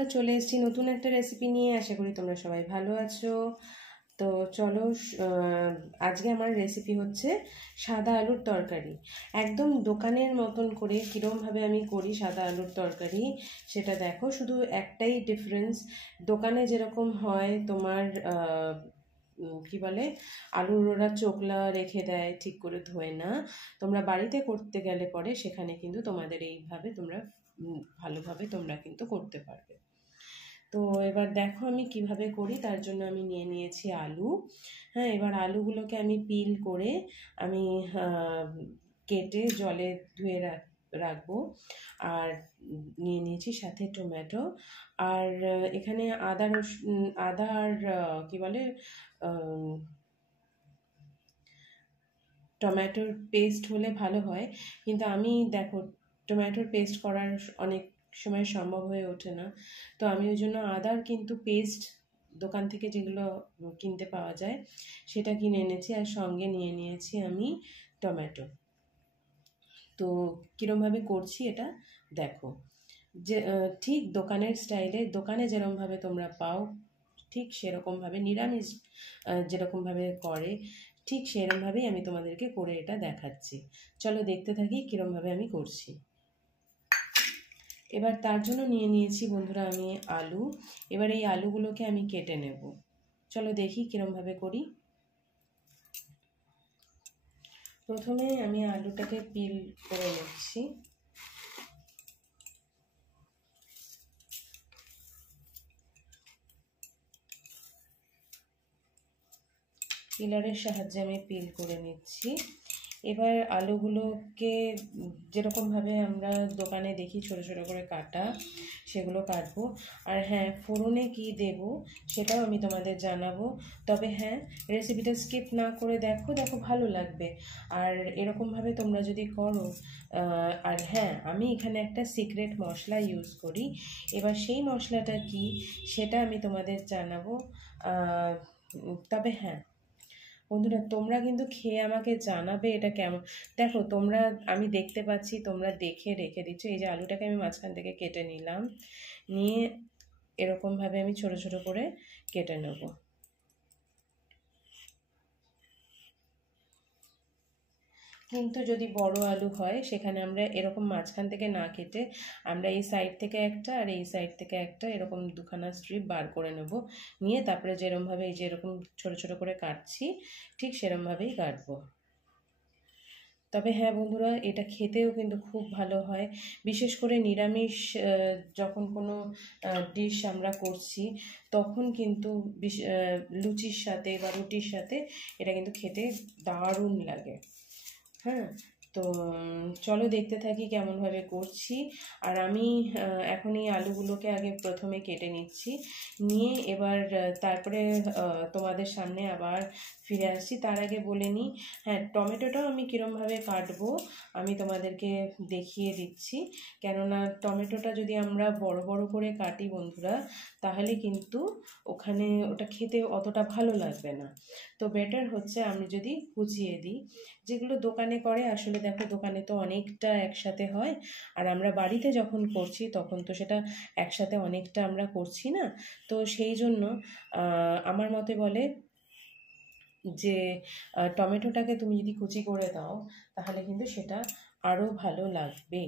বন্ধুরা, চলে এসেছি নতুন একটা রেসিপি নিয়ে। আশা করি তোমরা সবাই ভালো আছো। তো চলো, আজকে আমার রেসিপি হচ্ছে সাদা আলুর তরকারি। একদম দোকানের মতন করে কীরমভাবে আমি করি সাদা আলুর তরকারি সেটা দেখো। শুধু একটাই ডিফারেন্স, দোকানে যেরকম হয় তোমার কি বলে, আলুর ওরা চোকলা রেখে দেয়, ঠিক করে ধোয় না। তোমরা বাড়িতে করতে গেলে পরে সেখানে কিন্তু তোমাদের এইভাবে তোমরা ভালোভাবে তোমরা কিন্তু করতে পারবে। তো এবার দেখো আমি কিভাবে করি। তার জন্য আমি নিয়ে নিয়েছি আলু। হ্যাঁ, এবার আলুগুলোকে আমি পিল করে আমি কেটে জলে ধুয়ে রাখবো। আর নিয়ে নিয়েছি সাথে টমেটো। আর এখানে আদা আর কি বলে টমেটোর পেস্ট হলে ভালো হয়, কিন্তু আমি দেখো টমেটোর পেস্ট করার অনেক সময় সম্ভব হয়ে ওঠে না। তো আমি ওই জন্য আদার কিন্তু পেস্ট দোকান থেকে যেগুলো কিনতে পাওয়া যায় সেটা কিনে এনেছি, আর সঙ্গে নিয়ে নিয়েছি আমি টমেটো। তো কীরমভাবে করছি এটা দেখো। যে ঠিক দোকানের স্টাইলে, দোকানে যেরকমভাবে তোমরা পাও ঠিক সেরকমভাবে, নিরামিষ যেরকমভাবে করে ঠিক সেরকমভাবেই আমি তোমাদেরকে করে এটা দেখাচ্ছি। চলো দেখতে থাকি কীরমভাবে আমি করছি। এবার তার জন্য নিয়ে নিয়েছি বন্ধুরা আমি আলু। এবার এই আলুগুলোকে আমি কেটে নেব। চলো দেখি কীরমভাবে করি। প্রথমে আমি আলুটাকে পিল করে নিচ্ছি। পিলারের সাহায্যে আমি পিল করে নিচ্ছি। এবার আলুগুলোকে যেরকমভাবে আমরা দোকানে দেখি ছোটো ছোটো করে কাটা, সেগুলো কাটবো। আর হ্যাঁ, ফোড়নে কি দেব সেটাও আমি তোমাদের জানাবো। তবে হ্যাঁ, রেসিপিটা স্কিপ না করে দেখো, ভালো লাগবে। আর এরকমভাবে তোমরা যদি করো, আর হ্যাঁ, আমি এখানে একটা সিক্রেট মশলা ইউজ করি। এবার সেই মশলাটা কি সেটা আমি তোমাদের জানাবো। তবে হ্যাঁ বন্ধুরা, তোমরা কিন্তু খেয়ে আমাকে জানাবে এটা কেমন। দেখো তোমরা, আমি দেখতে পাচ্ছি তোমরা দেখে রেখে দিচ্ছ। এই যে আলুটাকে আমি মাঝখান থেকে কেটে নিলাম, নিয়ে এরকমভাবে আমি ছোট ছোট করে কেটে নেব। কিন্তু যদি বড় আলু হয় সেখানে আমরা এরকম মাঝখান থেকে না কেটে আমরা এই সাইড থেকে একটা আর এই সাইড থেকে একটা এরকম দুখানা স্ট্রিপ বার করে নেব। নিয়ে তারপরে যেরকমভাবে এই যে এরকম ছোট ছোট করে কাটছি ঠিক সেরকমভাবেই কাটবো। তবে হ্যাঁ বন্ধুরা, এটা খেতেও কিন্তু খুব ভালো হয়। বিশেষ করে নিরামিষ যখন কোনো ডিশ আমরা করছি তখন কিন্তু লুচির সাথে বা রুটির সাথে এটা কিন্তু খেতে দারুণ লাগে। হ্যাঁ, তো চলো দেখতে থাকি কেমনভাবে করছি। আর আমি এখন এই আলুগুলোকে আগে প্রথমে কেটে নিচ্ছি, নিয়ে এবার তারপরে তোমাদের সামনে আবার ফিরে আসছি। তার আগে বলে নিই, হ্যাঁ, টমেটোটাও আমি কীরমভাবে কাটবো আমি তোমাদেরকে দেখিয়ে দিচ্ছি। কেননা টমেটোটা যদি আমরা বড় বড় করে কাটি বন্ধুরা, তাহলে কিন্তু ওখানে ওটা খেতে অতটা ভালো লাগবে না। তো বেটার হচ্ছে আমি যদি কুচিয়ে দিই, যেগুলো দোকানে করে আসলে দেখো দোকানে তো অনেকটা একসাথে হয়, আর আমরা বাড়িতে যখন করছি তখন তো সেটা একসাথে অনেকটা আমরা করছি না। তো সেই জন্য আমার মতে বলে যে টমেটোটাকে তুমি যদি কুচি করে দাও তাহলে কিন্তু সেটা আরও ভালো লাগবে।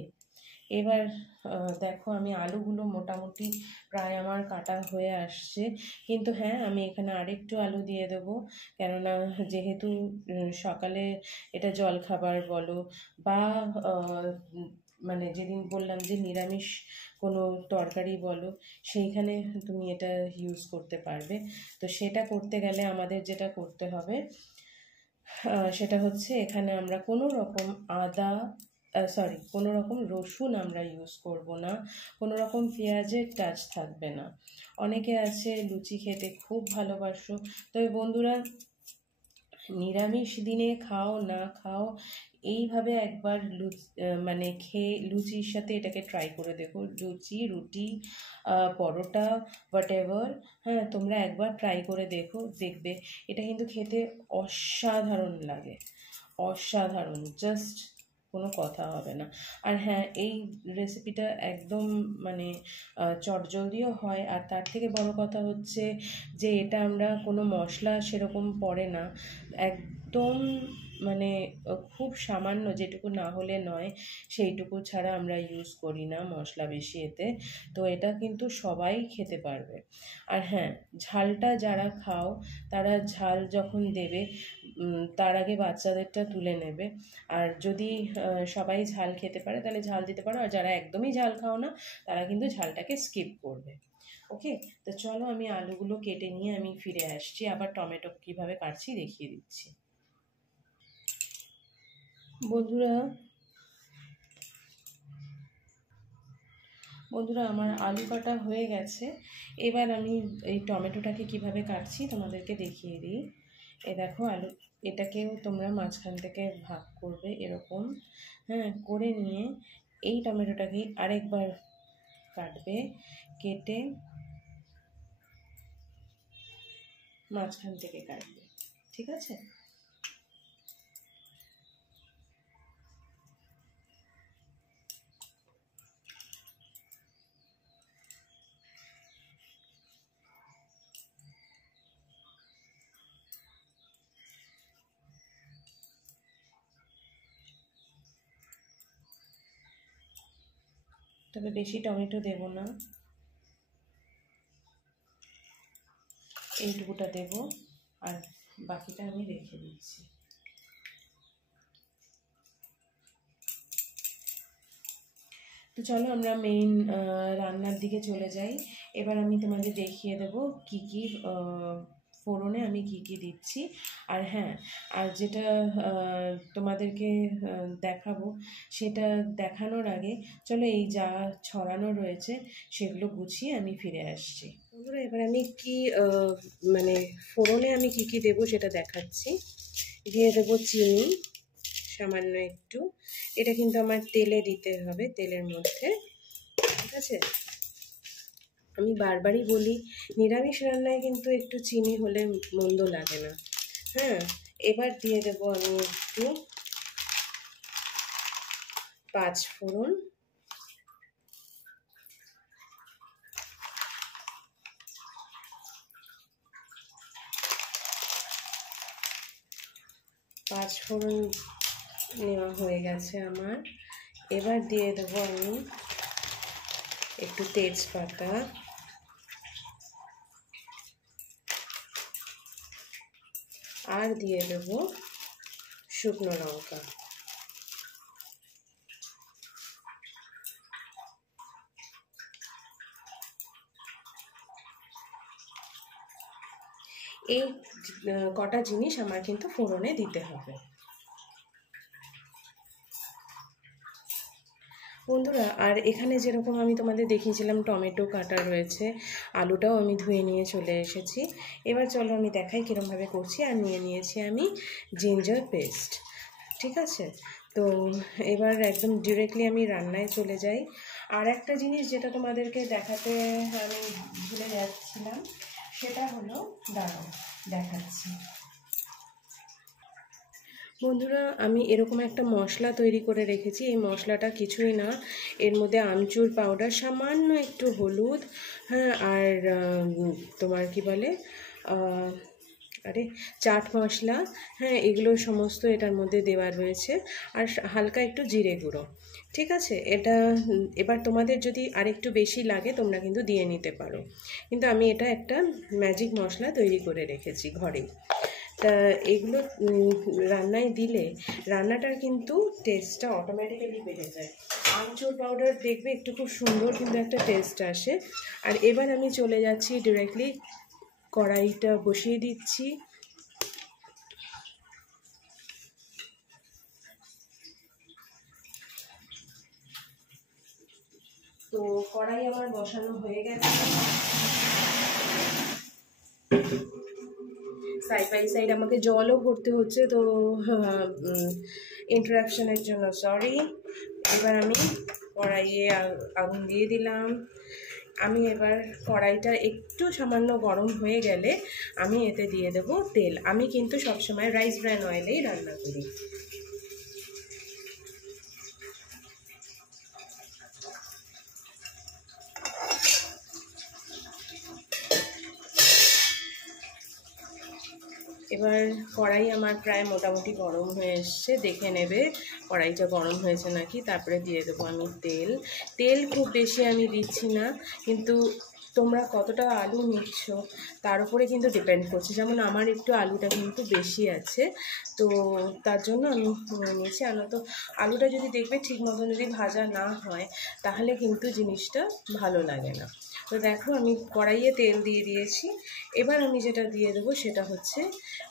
এবার দেখো আমি আলুগুলো মোটামুটি প্রায় আমার কাটা হয়ে আসছে, কিন্তু হ্যাঁ, আমি এখানে আরেকটু আলু দিয়ে দেবো। কেননা যেহেতু সকালে এটা জলখাবার বলো বা মানে যেদিন বললাম যে নিরামিষ কোনো তরকারি বলো, সেইখানে তুমি এটা ইউজ করতে পারবে। তো সেটা করতে গেলে আমাদের যেটা করতে হবে সেটা হচ্ছে, এখানে আমরা কোনো রকম কোনো রকম রসুন আমরা ইউজ করব না, কোনো রকম পেঁয়াজের টাচ থাকবে না। অনেকে আছে লুচি খেতে খুব ভালোবাসো, তবে বন্ধুরা নিরামিষ দিনে খাও না খাও, এইভাবে একবার মানে খেয়ে লুচির সাথে এটাকে ট্রাই করে দেখো। লুচি, রুটি, পরোটা, হোয়াট এভার, হ্যাঁ, তোমরা একবার ট্রাই করে দেখবে এটা কিন্তু খেতে অসাধারণ লাগে, অসাধারণ। জাস্ট কোনো কথা হবে না। আর হ্যাঁ, এই রেসিপিটা একদম মানে চটজলদিও হয়। আর তার থেকে বড় কথা হচ্ছে যে এটা আমরা কোনো মশলা সেরকম পড়ে না, একদম মানে খুব সামান্য, যেটুকু না হলে নয় সেইটুকু ছাড়া আমরা ইউজ করি না মশলা বেশি এতে। তো এটা কিন্তু সবাই খেতে পারবে। আর হ্যাঁ, ঝালটা যারা খাও তারা ঝাল যখন দেবে তার আগে বাচ্চাদেরটা তুলে নেবে। আর যদি সবাই ঝাল খেতে পারে তাহলে ঝাল দিতে পারো, আর যারা একদমই ঝাল খাও না তারা কিন্তু ঝালটাকে স্কিপ করবে। ওকে, তো চলো আমি আলুগুলো কেটে নিয়ে আমি ফিরে আসছি, আবার টমেটো কীভাবে কাটছি দেখিয়ে দিচ্ছি। বন্ধুরা আমার আলু কাটা হয়ে গেছে। এবার আমি এই টমেটোটাকে কিভাবে কাটছি তোমাদেরকে দেখিয়ে দিই। দেখো আলু, এটাকেও তোমরা মাঝখান থেকে ভাগ করবে এরকম, হ্যাঁ, করে নিয়ে এই টমেটোটাকে আরেকবার কাটবে, কেটে মাঝখান থেকে কাটবে, ঠিক আছে? তবে বেশি টমেটো দেব না, এইটুকুটা দেব, আর বাকিটা আমি রেখে দিচ্ছি। তো চলো আমরা মেইন রান্নার দিকে চলে যাই। এবার আমি তোমাদের দেখিয়ে দেবো কি কি ফোড়নে আমি কি কি দিচ্ছি। আর হ্যাঁ, আর যেটা তোমাদেরকে দেখাবো সেটা দেখানোর আগে চলো এই যা ছড়ানো রয়েছে সেগুলো গুছিয়ে আমি ফিরে আসছি। বন্ধুরা এবার আমি কি মানে ফোড়নে আমি কি কি দেবো সেটা দেখাচ্ছি। দিয়ে দেবো চিনি সামান্য একটু, এটা কিন্তু আমার তেলে দিতে হবে, তেলের মধ্যে, ঠিক আছে? আমি বারবারই বলি নিরামিষ রান্নায় কিন্তু একটু চিনি হলে মন্দ লাগে না। হ্যাঁ, এবার দিয়ে দেবো আমি একটু পাঁচফোড়ন, পাঁচফোড়ন নেওয়া হয়ে গেছে আমার। এবার দিয়ে দেবো আমি একটু তেজপাতা, আর দিয়ে দেব শুকনো লঙ্কা। এই কটা জিনিস আমার কিন্তু ফোড়নে দিতে হবে। বন্ধুরা আর এখানে যেরকম আমি তোমাদের দেখিয়েছিলাম টমেটো কাটা রয়েছে, আলুটাও আমি ধুয়ে নিয়ে চলে এসেছি। এবার চলো আমি দেখাই কীরকমভাবে করছি। আর নিয়ে নিয়েছি আমি জিঞ্জার পেস্ট, ঠিক আছে? তো এবার একদম ডিরেক্টলি আমি রান্নায় চলে যাই। আর একটা জিনিস যেটা তোমাদেরকে দেখাতে আমি ভুলে যাচ্ছিলাম, সেটা হলো, দাঁড়াও দেখাচ্ছি। বন্ধুরা আমি এরকম একটা মশলা তৈরি করে রেখেছি। এই মশলাটা কিছুই না, এর মধ্যে আমচুর পাউডার, সামান্য একটু হলুদ, হ্যাঁ, আর তোমার কি বলে চাট মশলা, হ্যাঁ, এগুলো সমস্ত এটার মধ্যে দেওয়া রয়েছে, আর হালকা একটু জিরে গুঁড়ো, ঠিক আছে? এটা এবার তোমাদের যদি আরেকটু বেশি লাগে তোমরা কিন্তু দিয়ে নিতে পারো, কিন্তু আমি এটা একটা ম্যাজিক মশলা তৈরি করে রেখেছি ঘরেই। তা এগুলো রান্নায় দিলে রান্নাটার কিন্তু টেস্টটা অটোমেটিক্যালি বেড়ে যায়। আমচুর পাউডার দেখবে একটু খুব সুন্দর কিন্তু একটা টেস্ট আসে। আর এবার আমি চলে যাচ্ছি ডিরেক্টলি কড়াইটা বসিয়ে দিচ্ছি। তো কড়াই আমার বসানো হয়ে গেছে, সাইড বাই সাইড আমাকে জলও ভরতে হচ্ছে, তো ইন্টারাপশনের জন্য সরি। এবার আমি কড়াইয়ে আগুন দিয়ে দিলাম। আমি এবার কড়াইটা একটু সামান্য গরম হয়ে গেলে আমি এতে দিয়ে দেব তেল। আমি কিন্তু সবসময় রাইস ব্র্যান অয়েলেই রান্না করি। এবার কড়াই আমার প্রায় মোটামুটি গরম হয়ে এসছে, দেখে নেবে কড়াইটা গরম হয়েছে নাকি। তারপরে দিয়ে দেবো আমি তেল। তেল খুব বেশি আমি দিচ্ছি না, কিন্তু তোমরা কতটা আলু নিচ্ছ তার উপরে কিন্তু ডিপেন্ড করছে। যেমন আমার একটু আলুটা কিন্তু বেশি আছে, তো তার জন্য আমি নিয়েছি। তো আলুটা যদি দেখবে ঠিক মতন যদি ভাজা না হয় তাহলে কিন্তু জিনিসটা ভালো লাগে না। তো দেখো আমি কড়াইয়ে তেল দিয়ে দিয়েছি। এবার আমি যেটা দিয়ে দেবো সেটা হচ্ছে,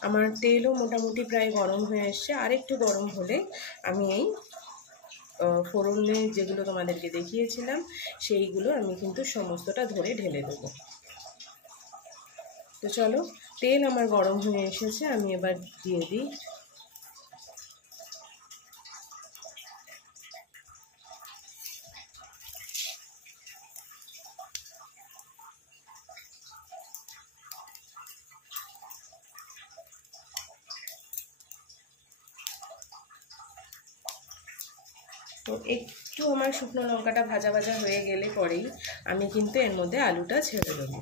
আমার তেলও মোটামুটি প্রায় গরম হয়ে এসছে। আর একটু গরম হলে আমি এই ফোড়নে যেগুলো তোমাদেরকে দেখিয়েছিলাম সেইগুলো আমি কিন্তু সমস্তটা ধরে ঢেলে দেবো। তো চলো, তেল আমার গরম হয়ে এসেছে, আমি এবার দিয়ে দিই তো একটু আমার শুকনো লঙ্কাটা ভাজা ভাজা হয়ে গেলে পরেই আমি কিন্তু এর মধ্যে আলুটা ছেড়ে দেবো।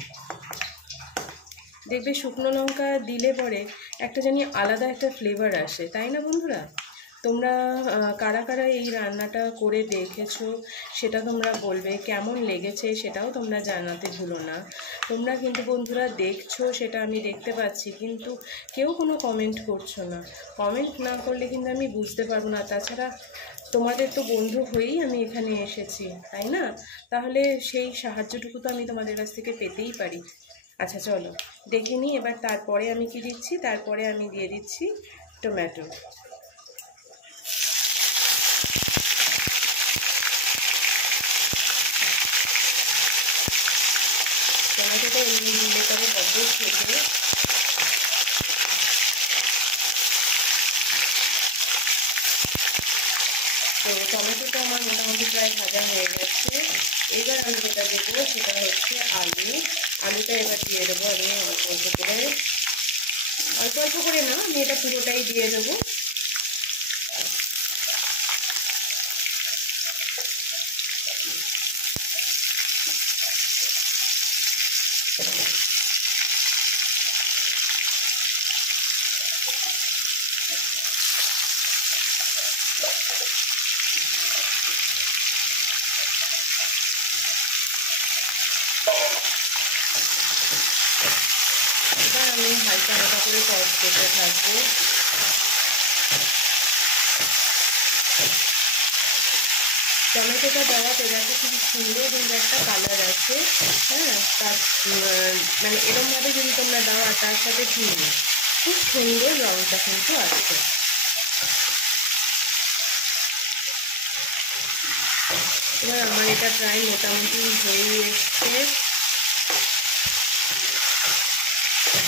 দেখবে শুকনো লঙ্কা দিলে পরে একটা জানি আলাদা একটা ফ্লেভার আসে, তাই না বন্ধুরা? তোমরা কারা কারা এই রান্নাটা করে দেখেছো সেটা তোমরা বলবে, কেমন লেগেছে সেটাও তোমরা জানাতে ভুলো না। তোমরা কিন্তু বন্ধুরা দেখছো, সেটা আমি দেখতে পাচ্ছি, কিন্তু কেউ কোনো কমেন্ট করছো না। কমেন্ট না করলে কিন্তু আমি বুঝতে পারবো না। তাছাড়া তোমাদের তো বন্ধু হয়েই আমি এখানে এসেছি, তাই না? তাহলে সেই সাহায্যটুকু তো আমি তোমাদের কাছ থেকে পেতেই পারি। আচ্ছা চলো দেখে নিই এবার। তারপরে আমি কি দিচ্ছি, তারপরে আমি দিয়ে দিচ্ছি টমেটো। টমেটোটা এমনি দিলে পরে বড্ড খেতে। তো টমেটোটা আমার মোটামুটি প্রায় ভাজা হয়ে গেছে। এবার আমি যেটা দেবো সেটা হচ্ছে আলু। আলুটা এবার দিয়ে দেবো আমি অল্প অল্প করে, অল্প অল্প করে না, আমি এটা পুরোটাই দিয়ে দেবো। এবার আমি হালকা হালকা করে টস করতে থাকবো। টমেটোটা দেওয়াতে দেখো খুব সুন্দর কিন্তু একটা কালার আছে। হ্যাঁ, তার মানে এরমভাবে যদি তোমরা দাও আর তার সাথে চিনি, খুব সুন্দর রঙটা কিন্তু আসছে। এবার আমার এটা প্রায় মোটামুটি হয়ে এসছে।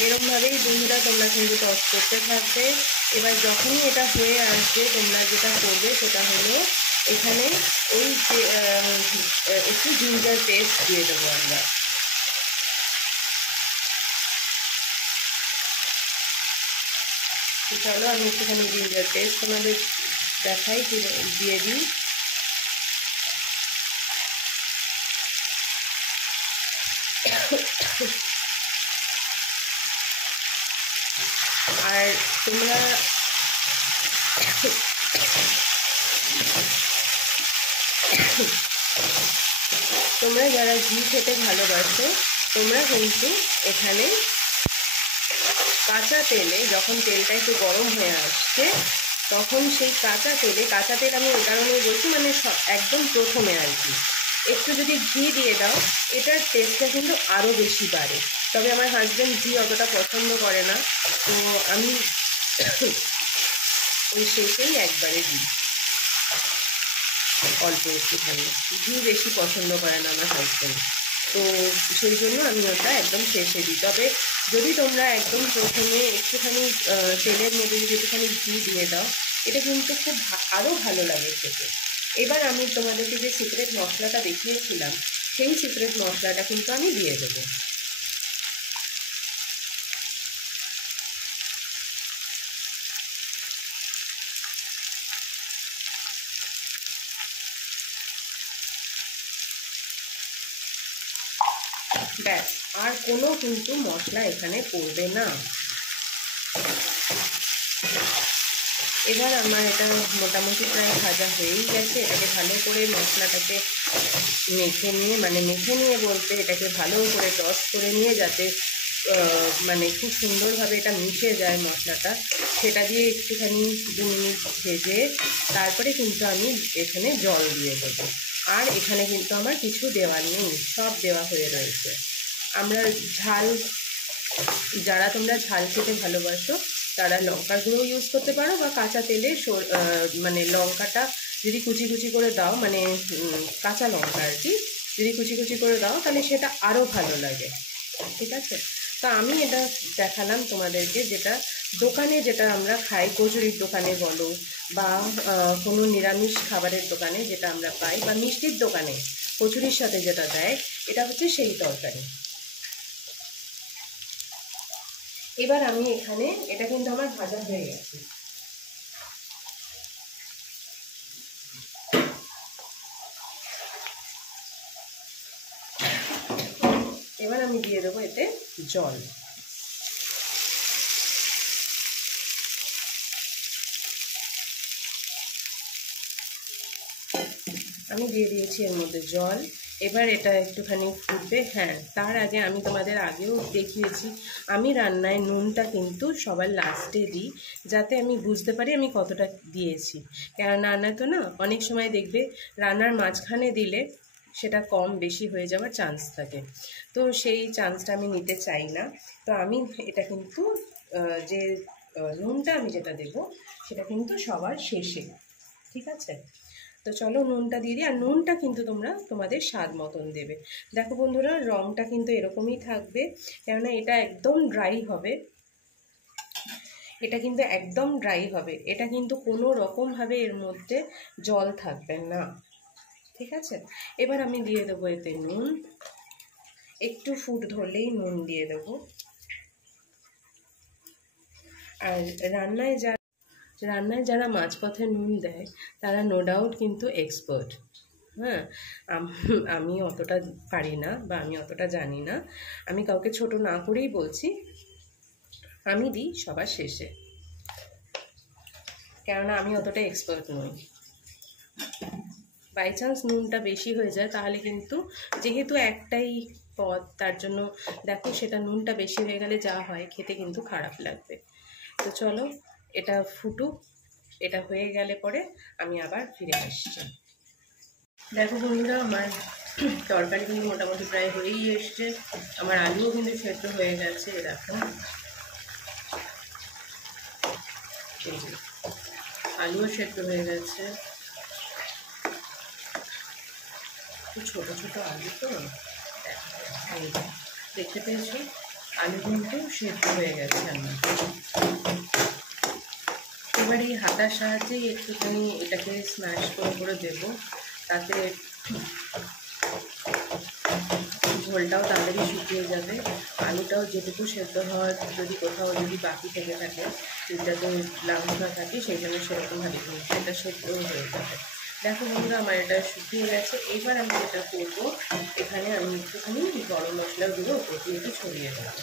এরমভাবেই বন্ধুরা তোমরা কিন্তু টস করতে থাকবে। এবার যখনই এটা হয়ে আসবে তোমরা যেটা করবে সেটা হলো এখানে ওই যে একটু জিঞ্জার পেস্ট দিয়ে দেবো আমরা। চলো আমি একটুখানি জিঞ্জার পেস্ট তোমাদের দেখাই, দিয়ে দিই। আর তোমরা তোমরা যারা ঘি খেতে ভালোবাসো তোমরা কিন্তু এখানে কাঁচা তেলে, যখন তেলটা একটু গরম হয়ে আসছে তখন সেই কাঁচা তেল আমি ওই কারণেই বলছি, মানে একদম প্রথমে আর কি একটু যদি ঘি দিয়ে দাও এটার টেস্টটা কিন্তু আরও বেশি বাড়ে। তবে আমার হাজব্যান্ড ঘি অতটা পছন্দ করে না, তো আমি ওই শেষেই একবারে দিই অল্প একটুখানি। ঘি বেশি পছন্দ করে না আমার হাজব্যান্ড, তো সেই জন্য আমি ওটা একদম শেষে দিই। তবে যদি তোমরা একদম প্রথমে একটুখানি তেলের মধ্যে যদি একটুখানি ঘি দিয়ে দাও এটা কিন্তু খুব আরও ভালো লাগে খেতে। এবার আমি তোমাদেরকে যে সিক্রেট মশলাটা দেখিয়েছিলাম সেই সিক্রেট মশলাটা কিন্তু আমি দিয়ে দেবো। ব্যাস, আর কোনো কিন্তু মশলা এখানে পড়বে না। এবার আমার এটা মোটামুটি প্রায় ভাজা হয়েই গেছে। এটাকে ভালো করে মশলাটাকে মেখে নিয়ে, মানে মেখে নিয়ে বলতে এটাকে ভালো করে টস করে নিয়ে, যাতে মানে খুব সুন্দরভাবে এটা মিশে যায় মশলাটা, সেটা দিয়ে একটুখানি 2 মিনিট ভেজে তারপরে কিন্তু আমি এখানে জল দিয়ে দেবো। আর এখানে কিন্তু আমার কিছু দেওয়ার নেই, সব দেওয়া হয়ে রয়েছে। আমরা ঝাল, যারা তোমরা ঝাল খেতে ভালোবাসো তারা লঙ্কার গুঁড়ো ইউজ করতে পারো, বা কাঁচা তেলে মানে লঙ্কাটা যদি কুচি কুচি করে দাও, মানে কাঁচা লঙ্কা আর কি, যদি কুচি কুচি করে দাও তাহলে সেটা আরও ভালো লাগে। ঠিক আছে, তো আমি এটা দেখালাম তোমাদেরকে, যেটা দোকানে যেটা আমরা খাই, কচুরির দোকানে বলো বা কোনো নিরামিষ খাবারের দোকানে যেটা আমরা পাই, বা মিষ্টির দোকানে কচুরির সাথে যেটা দেয়, এটা হচ্ছে সেই তরকারি। এবার আমি এখানে, এটা কিন্তু আমার ভাজা হয়ে গেছে, এবার আমি দিয়ে দেবো এতে জল। আমি দিয়ে দিয়েছি এর মধ্যে জল। এবার এটা একটুখানি ফুটবে। হ্যাঁ, তার আগে আমি তোমাদের আগেও দেখিয়েছি, আমি রান্নায় নুনটা কিন্তু সবার লাস্টে দিই, যাতে আমি বুঝতে পারি আমি কতটা দিয়েছি। কারণ রান্নায় তো না অনেক সময় দেখবে রান্নার মাঝখানে দিলে সেটা কম বেশি হয়ে যাওয়ার চান্স থাকে, তো সেই চান্সটা আমি নিতে চাই না। তো আমি এটা কিন্তু যে নুনটা আমি যেটা দেবো সেটা কিন্তু সবার শেষে। ঠিক আছে, তো চলো নুনটা দিয়ে দিই। আর নুনটা কিন্তু তোমরা তোমাদের স্বাদ মতন দেবে। দেখো বন্ধুরা, রঙটা কিন্তু এরকমই থাকবে, কেননা এটা একদম ড্রাই হবে, এটা কিন্তু একদম ড্রাই হবে, এটা কিন্তু কোনো রকমভাবে এর মধ্যে জল থাকবে না। ঠিক আছে, এবার আমি দিয়ে দেবো এতে নুন, একটু ফুট ধরলেই নুন দিয়ে দেবো। আর রান্নায় যারা মাঝপথে নুন দেয় তারা নো ডাউট কিন্তু এক্সপার্ট। হ্যাঁ, আমি অতটা পারি না, বা আমি অতটা জানি না, আমি কাউকে ছোট না করেই বলছি, আমি দিই সবার শেষে, কেননা আমি অতটা এক্সপার্ট নই। বাই চান্স নুনটা বেশি হয়ে যায় তাহলে কিন্তু, যেহেতু একটাই পদ, তার জন্য দেখো সেটা নুনটা বেশি হয়ে গেলে যা হয় খেতে কিন্তু খারাপ লাগবে। তো চলো এটা ফুটুক, এটা হয়ে গেলে পরে আমি আবার ফিরে আসছি। দেখো বন্ধুরা, আমার তরকারি কিন্তু মোটামুটি প্রায় হয়েই এসছে, আমার আলুও কিন্তু সেদ্ধ হয়ে গেছে। দেখো আলুও সেদ্ধ হয়ে গেছে, ছোট ছোট আলু তো, দেখতে পেয়েছো আলু কিন্তু সেদ্ধ হয়ে গেছে আমার। এবার এই হাতার সাহায্যে একটুখানি এটাকে স্ম্যাশ করে দেবো, তাতে ঝোলটাও তাড়াতাড়ি শুকিয়ে যাবে। আলুটাও যেটুকু সেদ্ধ হওয়ার, যদি কোথাও যদি বাকি থেকে থাকে, যাতে লাউঞ্চ না থাকে, সেই জন্য সেরকমভাবে কিন্তু এটা সেদ্ধ হয়ে যাবে। দেখো বন্ধুরা, আমার এটা শুকিয়ে গেছে। এবার আমি যেটা করবো, এখানে আমি একটুখানি গরম মশলার গুঁড়ো ওপর দিয়ে একটু ছড়িয়ে দেবো।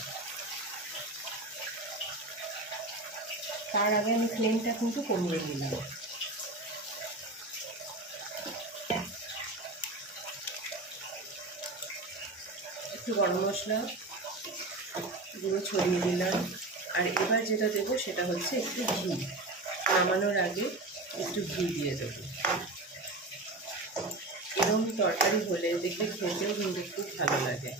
তার আগে আমি ফ্লেমটা কিন্তু কমিয়ে দিলাম। একটু গরম মশলা গুঁড়ো ছড়িয়ে দিলাম। আর এবার যেটা দেবো সেটা হচ্ছে একটু ঘি, নামানোর আগে একটু ঘি দিয়ে দেবো। এরকম তরকারি হলে দেখবে খেতেও কিন্তু খুব ভালো লাগে।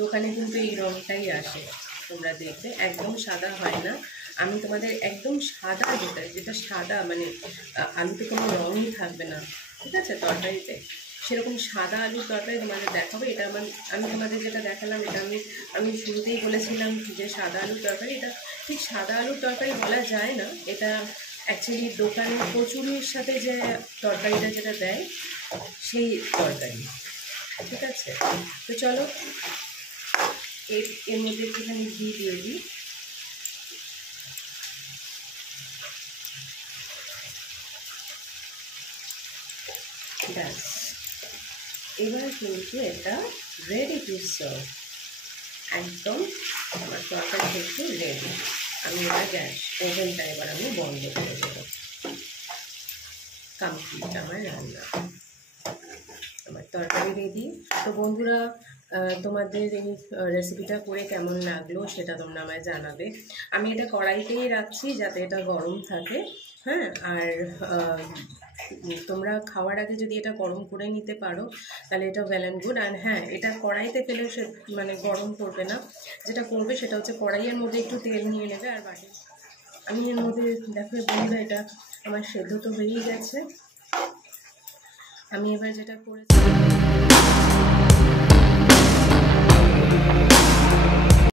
দোকানে কিন্তু এই রঙটাই আসে, তোমরা দেখবে একদম সাদা হয় না। আমি তোমাদের একদম সাদা যেটা সাদা, মানে আলুতে কোনো রঙই থাকবে না, ঠিক আছে, তরকারিতে সেরকম সাদা আলুর তরকারি তোমাদের দেখাবো। এটা আমি তোমাদের যেটা দেখালাম, এটা আমি শুরুতেই বলেছিলাম যে সাদা আলুর তরকারি, এটা ঠিক সাদা আলুর তরকারি বলা যায় না, এটা অ্যাকচুয়ালি দোকানে কচুরির সাথে যে তরকারিটা যেটা দেয় সেই তরকারি। ঠিক আছে, তো চলো এর মধ্যে একটুখানি ঘি দিয়ে দিই। ব্যাস, এবার কিন্তু এটা রেডি টু সার্ভ, একদম আমার তরকারি কিন্তু রেডি। আমি এবার গ্যাস ওভেনটা এবার আমি বন্ধ করে দেবো। কমপ্লিট আমার রান্না, আমার তরকারি রেডি। তো বন্ধুরা, তোমাদের এই রেসিপিটা করে কেমন লাগলো সেটা তোমরা আমায় জানাবে। আমি এটা কড়াইতেই রাখছি যাতে এটা গরম থাকে। হ্যাঁ, আর তোমরা খাওয়ার আগে যদি এটা গরম করে নিতে পারো তাহলে এটা ওয়েল অ্যান্ড গুড। আর হ্যাঁ, এটা কড়াইতে ফেলে সে মানে গরম করবে না, যেটা করবে সেটা হচ্ছে কড়াইয়ের মধ্যে একটু তেল নিয়ে নেবে আর বাটি। আমি এর মধ্যে দেখো বন্ধুরা, এটা আমার সেদ্ধ তো হয়েই গেছে। আমি এবার যেটা করেছি